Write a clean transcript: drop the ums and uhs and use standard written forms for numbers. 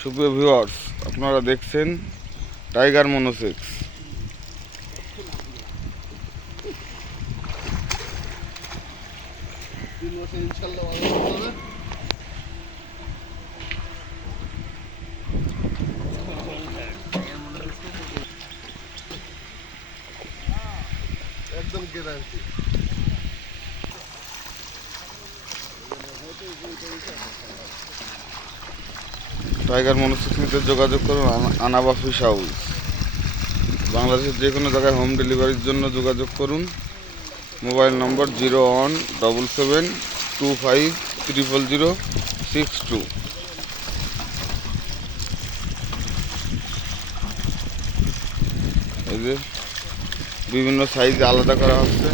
সুপ্রিয় ভিউয়ার্স, আপনারা দেখছেন টাইগার মনোসেক্স। একদম গ্যারান্টি। টাইগার মনোসেক্স নিতে যোগাযোগ করুন আনাবা ফিশ হাউস। বাংলাদেশের যে কোনো জায়গায় হোম ডেলিভারির জন্য যোগাযোগ করুন। মোবাইল নম্বর 017725000062। এই যে বিভিন্ন সাইজে আলাদা করা হচ্ছে।